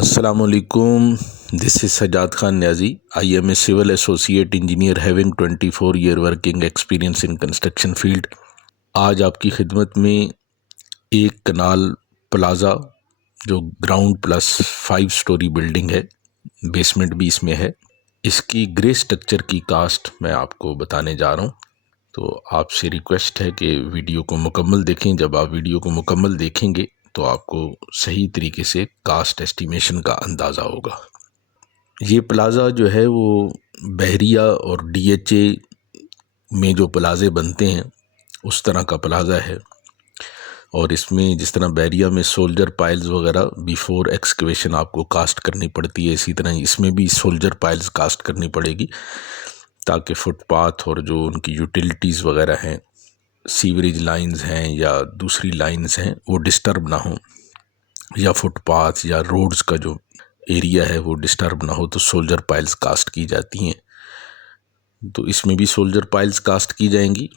Assalamu alaikum. This is Sajjad Khan Niazi. I am a civil associate engineer having 24-year working experience in construction field. आज आपकी खिदमत में एक कनाल plaza जो ground plus 5 story building है, basement भी इसमें है, इसकी ग्रे स्ट्रक्चर की कास्ट मैं आपको बताने जा रहा हूँ। तो आपसे रिक्वेस्ट है कि वीडियो को मुकम्मल देखें। जब आप वीडियो को मुकम्मल देखेंगे तो आपको सही तरीके से कास्ट एस्टिमेशन का अंदाज़ा होगा। ये प्लाज़ा जो है वो बहरिया और डीएचए में जो प्लाज़े बनते हैं उस तरह का प्लाज़ा है, और इसमें जिस तरह बहरिया में सोल्जर पाइल्स वगैरह बिफोर एक्सकेवेशन आपको कास्ट करनी पड़ती है, इसी तरह इसमें भी सोल्जर पाइल्स कास्ट करनी पड़ेगी ताकि फुटपाथ और जो उनकी यूटिलिटीज़ वगैरह हैं, सीवरेज लाइंस हैं या दूसरी लाइंस हैं, वो डिस्टर्ब ना हो, या फुटपाथ या रोड्स का जो एरिया है वो डिस्टर्ब ना हो, तो सोल्जर पाइल्स कास्ट की जाती हैं। तो इसमें भी सोल्जर पाइल्स कास्ट की जाएंगी।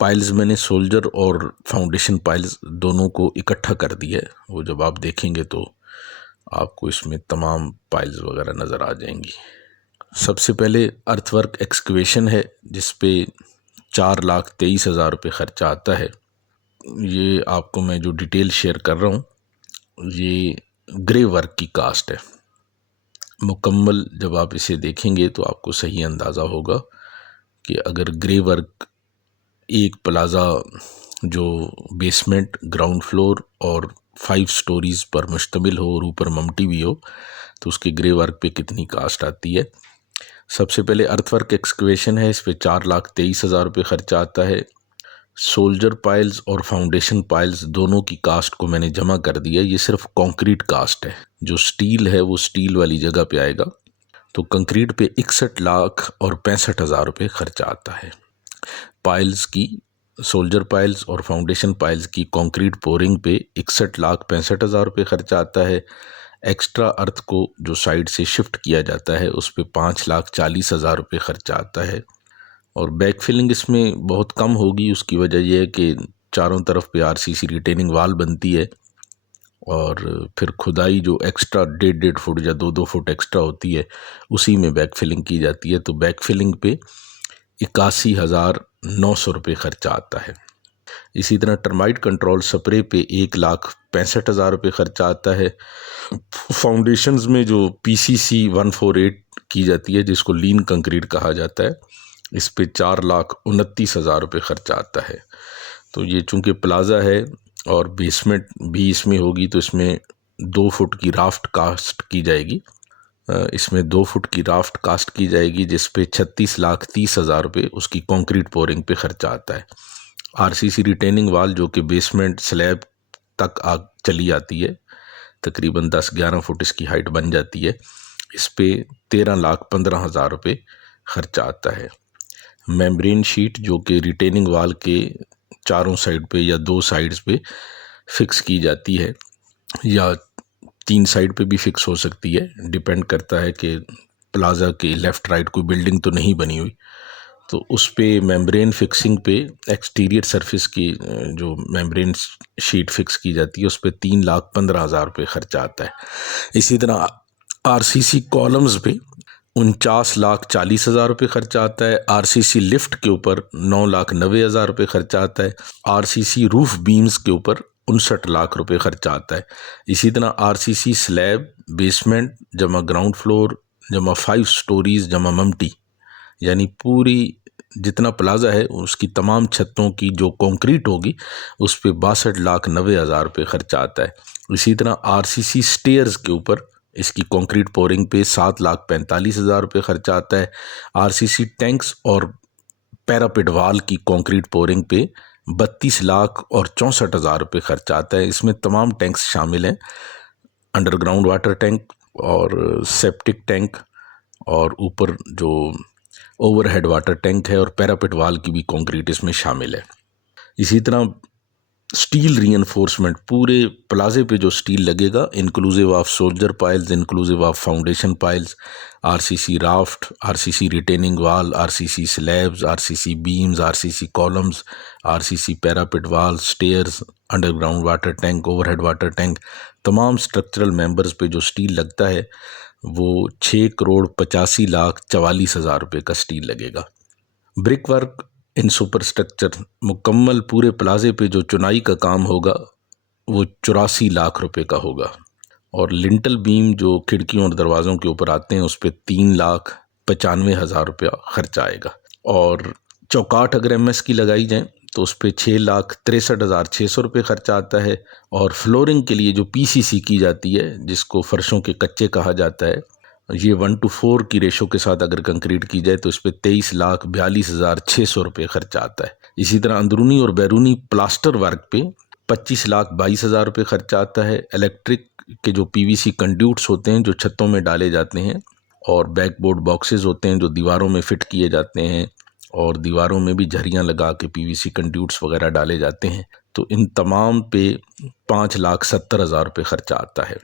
पाइल्स मैंने सोल्जर और फाउंडेशन पाइल्स दोनों को इकट्ठा कर दिया है। वो जब आप देखेंगे तो आपको इसमें तमाम पाइल्स वगैरह नज़र आ जाएंगी। सबसे पहले अर्थवर्क एक्सकेवेशन है जिस पे 4,23,000 रुपये ख़र्चा आता है। ये आपको मैं जो डिटेल शेयर कर रहा हूँ ये ग्रे वर्क की कास्ट है। मुकम्मल जब आप इसे देखेंगे तो आपको सही अंदाज़ा होगा कि अगर ग्रे वर्क एक प्लाज़ा जो बेसमेंट, ग्राउंड फ्लोर और 5 स्टोरीज़ पर मुश्तमिल हो और ऊपर ममटी भी हो तो उसके ग्रे वर्क पे कितनी कास्ट आती है। सबसे पहले अर्थवर्क एक्सकेवेशन है, इस पे 4,23,000 रुपये ख़र्चा आता है। सोल्जर पाइल्स और फाउंडेशन पाइल्स दोनों की कास्ट को मैंने जमा कर दिया। ये सिर्फ कंक्रीट कास्ट है, जो स्टील है वो स्टील वाली जगह पे आएगा। तो कंक्रीट पे 61,65,000 रुपये ख़र्चा आता है। पाइल्स की, सोल्जर पाइल्स और फाउंडेशन पाइल्स की कंक्रीट पोरिंग पे 61,65,000 रुपये ख़र्चा आता है। एक्स्ट्रा अर्थ को जो साइड से शिफ्ट किया जाता है उस पे 5,40,000 रुपये ख़र्चा आता है। और बैक फिलिंग इसमें बहुत कम होगी। उसकी वजह यह है कि चारों तरफ पे आरसीसी रिटेनिंग वाल बनती है, और फिर खुदाई जो एक्स्ट्रा 1.5 फुट या 2-2 फुट एक्स्ट्रा होती है उसी में बैक फिलिंग की जाती है। तो बैक फिलिंग पे 81,900 रुपये ख़र्चा आता है। इसी तरह टर्माइट कंट्रोल स्प्रे पे 1,65,000 रुपये ख़र्चा आता है। फाउंडेशंस में जो PCC 148 की जाती है जिसको लीन कंक्रीट कहा जाता है, इस पे 4,29,000 रुपये ख़र्चा आता है। तो ये चूँकि प्लाज़ा है और बेसमेंट भी इसमें होगी तो इसमें 2 फुट की राफ्ट कास्ट की जाएगी। इसमें 2 फुट की राफ्ट कास्ट की जाएगी जिस पे 36,30,000 रुपये उसकी कंक्रीट पोरिंग पे ख़र्चा आता है। आरसीसी रिटेनिंग वाल जो कि बेसमेंट स्लैब तक चली आती है, तकरीबन 10-11 फुट इसकी हाइट बन जाती है, इस पे 13,15,000 रुपये ख़र्चा आता है। मेम्ब्रेन शीट जो कि रिटेनिंग वाल के चारों साइड पे या 2 साइड्स पे फिक्स की जाती है, या 3 साइड पे भी फिक्स हो सकती है, डिपेंड करता है कि प्लाज़ा के लेफ़्ट राइट कोई बिल्डिंग तो नहीं बनी हुई। तो उस पे मेम्ब्रेन फिक्सिंग पे एक्सटीरियर सरफेस की जो मेम्ब्रेन शीट फिक्स की जाती है उस पे 3,15,000 रुपये ख़र्चा आता है। इसी तरह आरसीसी कॉलम्स पे 49,40,000 रुपये ख़र्चा आता है। आरसीसी लिफ्ट के ऊपर 9,90,000 रुपये ख़र्चा आता है। आरसीसी रूफ बीम्स के ऊपर 59 लाख रुपये ख़र्चा आता है। इसी तरह आरसीसी स्लैब, बेसमेंट जमा ग्राउंड फ्लोर जमा 5 स्टोरीज़ जमा ममटी, यानी पूरी जितना प्लाज़ा है उसकी तमाम छतों की जो कंक्रीट होगी उस पे 62,90,000 रुपये ख़र्चा आता है। इसी तरह आरसीसी स्टेयर्स के ऊपर इसकी कंक्रीट पोरिंग पे 7,45,000 रुपये ख़र्चा आता है। आरसीसी टैंक्स और पैरापेट वाल की कंक्रीट पोरिंग पे 32,64,000 रुपये ख़र्चा आता है। इसमें तमाम टैंक्स शामिल हैं, अंडरग्राउंड वाटर टैंक और सेप्टिक टैंक, और ऊपर जो ओवरहेड वाटर टैंक है और पैरापेट वाल की भी कंक्रीट इसमें शामिल है। इसी तरह स्टील रीइंफोर्समेंट, पूरे प्लाजे पे जो स्टील लगेगा, inclusive of soldier piles, inclusive of foundation piles, RCC raft, RCC retaining wall, RCC slabs, RCC beams, RCC columns, RCC parapet wall, stairs, underground water tank, overhead water tank, तमाम structural members पे जो steel लगता है वो 6,85,44,000 रुपये का steel लगेगा। Brick work in super structure, मुकम्मल पूरे प्लाजे पे जो चुनाई का काम होगा वो 84 लाख रुपए का होगा। और लिंटल बीम जो खिड़कियों और दरवाज़ों के ऊपर आते हैं उस पर 3,95,000 रुपया खर्चा आएगा। और चौकाट अगर एमएस की लगाई जाए तो उस पर 6,63,600 रुपये खर्चा आता है। और फ्लोरिंग के लिए जो पीसीसी की जाती है, जिसको फर्शों के कच्चे कहा जाता है, ये 1:4 की रेशो के साथ अगर कंक्रीट की जाए तो इस पर 23,42,600 रुपये खर्चा आता है। इसी तरह अंदरूनी और बैरूनी प्लास्टर वर्क पे 25,22,000 रुपये खर्चा आता है। इलेक्ट्रिक के जो पीवीसी कंड्यूट्स होते हैं जो छतों में डाले जाते हैं, और बैकबोर्ड बॉक्सेस होते हैं जो दीवारों में फिट किए जाते हैं, और दीवारों में भी झरियाँ लगा के पीवीसी कंड्यूट्स वगैरह डाले जाते हैं, तो इन तमाम पे 5,70,000 रुपये खर्चा आता है।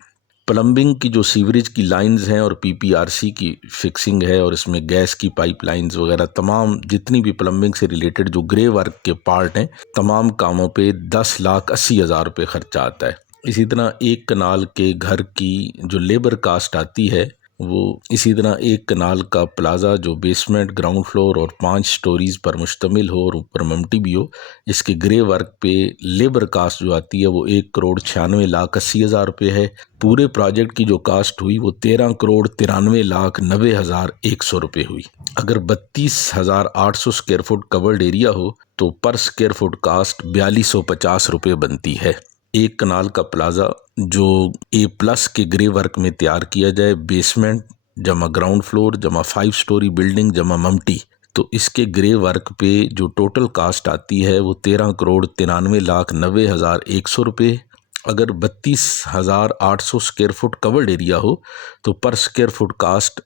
प्लम्बिंग की जो सीवरेज की लाइंस हैं और पीपीआरसी की फिक्सिंग है, और इसमें गैस की पाइपलाइंस वगैरह तमाम जितनी भी प्लम्बिंग से रिलेटेड जो ग्रे वर्क के पार्ट हैं, तमाम कामों पे 10,80,000 रुपये खर्चा आता है। इसी तरह एक कनाल के घर की जो लेबर कास्ट आती है वो, इसी तरह एक कनाल का प्लाजा जो बेसमेंट, ग्राउंड फ्लोर और 5 स्टोरीज पर मुश्तमिल हो और ऊपर ममटी भी हो, इसके ग्रे वर्क पे लेबर कास्ट जो आती है वो 1,96,80,000 रुपये है। पूरे प्रोजेक्ट की जो कास्ट हुई वो 13,93,90,100 रुपये हुई। अगर 32,800 स्क्वायर फुट कवर्ड एरिया हो तो पर स्क्वायर फुट कास्ट 4,250 रुपये बनती है। एक कनाल का प्लाजा जो A+ के ग्रे वर्क में तैयार किया जाए, बेसमेंट जमा ग्राउंड फ्लोर जमा 5 स्टोरी बिल्डिंग जमा ममटी, तो इसके ग्रे वर्क पे जो टोटल कास्ट आती है वो 13,93,90,100 रुपये। अगर 32,800 स्क्वायर फुट कवर्ड एरिया हो तो पर स्क्वायर फुट कास्ट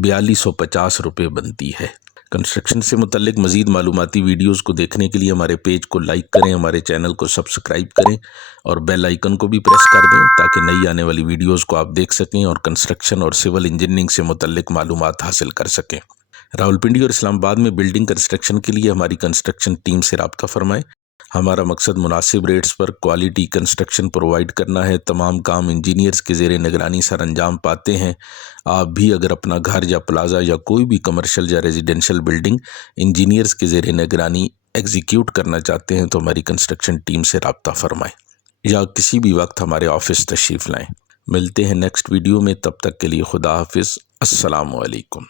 4,250 रुपये बनती है। कंस्ट्रक्शन से मुतल्लिक मज़ीद मालूमाती वीडियोज़ को देखने के लिए हमारे पेज को लाइक करें, हमारे चैनल को सब्सक्राइब करें और बेल आइकन को भी प्रेस कर दें ताकि नई आने वाली वीडियोज़ को आप देख सकें और कंस्ट्रक्शन और सिविल इंजीनियरिंग से मुतल्लिक मालूमात हासिल कर सकें। रावलपिंडी और इस्लामाबाद में बिल्डिंग कंस्ट्रक्शन के लिए हमारी कंस्ट्रक्शन टीम से राब्ता फरमाएं। हमारा मकसद मुनासिब रेट्स पर क्वालिटी कंस्ट्रक्शन प्रोवाइड करना है। तमाम काम इंजीनियर्स के ज़ेरे निगरानी सर अंजाम पाते हैं। आप भी अगर अपना घर या प्लाजा या कोई भी कमर्शियल या रेजिडेंशियल बिल्डिंग इंजीनियर्स के ज़ेरे निगरानी एग्जीक्यूट करना चाहते हैं तो हमारी कंस्ट्रक्शन टीम से राब्ता फरमाएं या किसी भी वक्त हमारे ऑफिस तशरीफ़ लाएँ। मिलते हैं नेक्स्ट वीडियो में, तब तक के लिए खुदा हाफिज़। अस्सलामु अलैकुम।